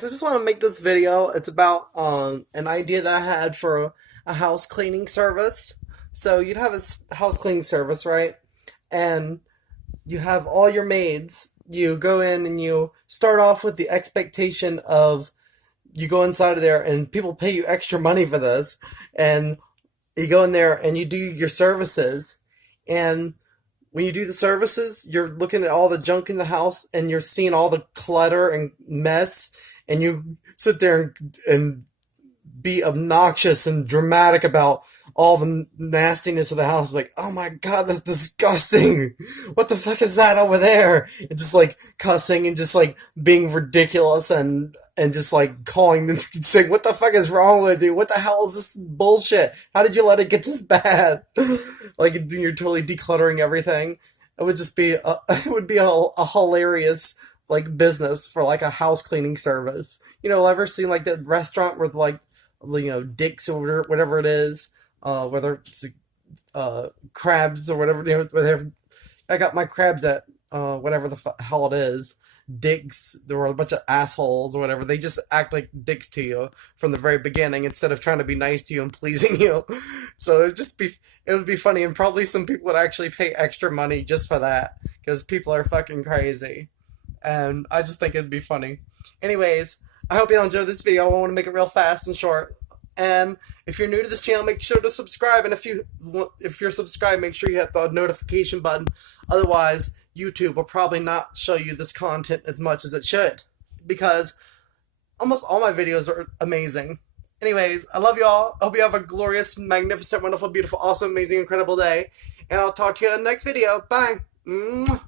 So I just want to make this video. It's about an idea that I had for a house cleaning service. So you'd have a house cleaning service, right? And you have all your maids. You go in and you start off with the expectation of you go inside of there and people pay you extra money for this. And you go in there and you do your services. And when you do the services, you're looking at all the junk in the house and you're seeing all the clutter and mess, and you sit there and be obnoxious and dramatic about all the nastiness of the house. Like, oh my god, that's disgusting. What the fuck is that over there? And just like cussing and just like being ridiculous and just like calling them, saying, what the fuck is wrong with you? What the hell is this bullshit? How did you let it get this bad? Like, you're totally decluttering everything. It would just be it would be a hilarious like business for like a house cleaning service. Ever seen like that restaurant with like Dick's or whatever it is, whether it's crabs or whatever. Whatever. I got my crabs at whatever the hell it is. Dicks, there were a bunch of assholes or whatever. They just act like dicks to you from the very beginning instead of trying to be nice to you and pleasing you. So it would be funny, and probably some people would actually pay extra money just for that because people are fucking crazy. And I just think it'd be funny. Anyways, I hope y'all enjoyed this video. I want to make it real fast and short. And if you're new to this channel, make sure to subscribe. And if you're subscribed, make sure you hit the notification button. Otherwise, YouTube will probably not show you this content as much as it should, because almost all my videos are amazing. Anyways, I love y'all. I hope you have a glorious, magnificent, wonderful, beautiful, awesome, amazing, incredible day. And I'll talk to you in the next video. Bye. Mwah.